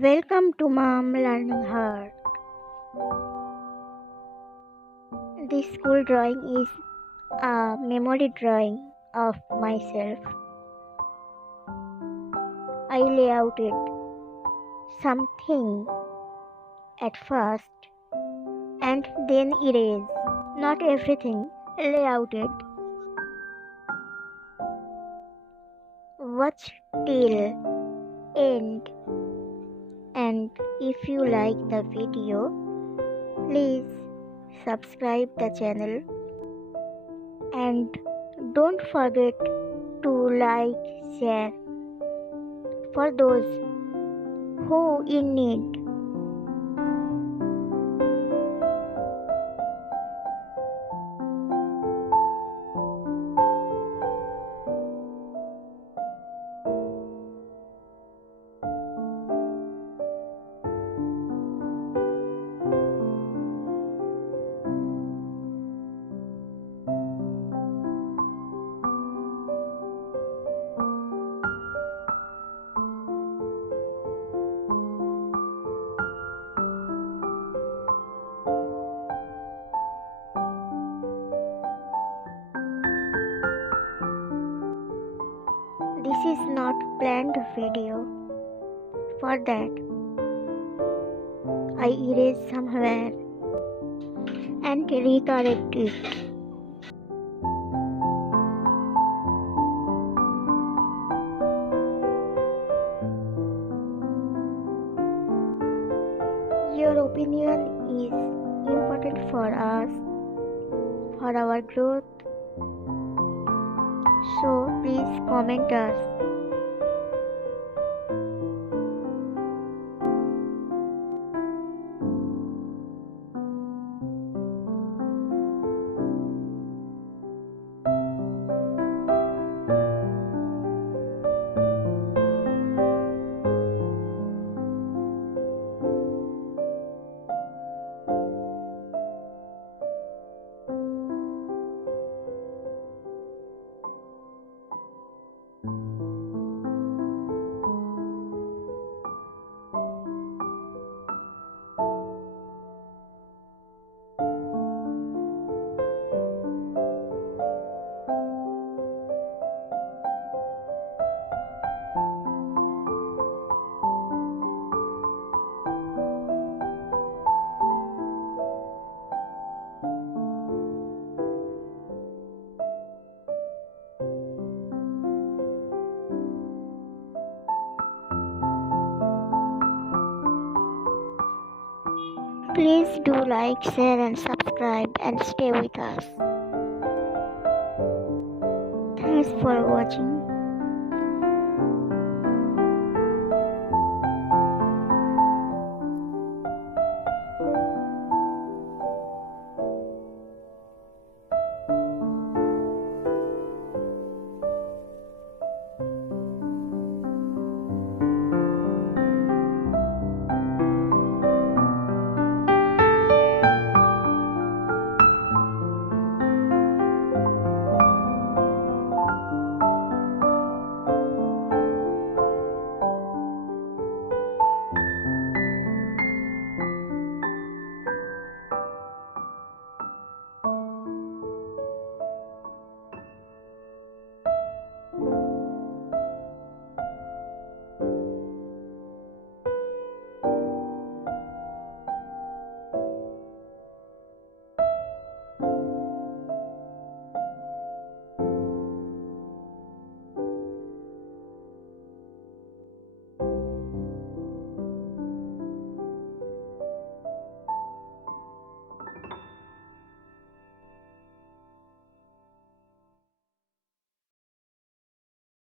Welcome to Maam Learning Heart. This school drawing is a memory drawing of myself. I layouted something at first and then erased. Not everything layouted. Watch till end, and if you like the video, please subscribe the channel and don't forget to like, share for those who in need. This is not planned video. For that, I erase somewhere and recorrect it. Your opinion is important for us, for our growth. So please comment us. Please do like, share and subscribe and stay with us. Thanks for watching.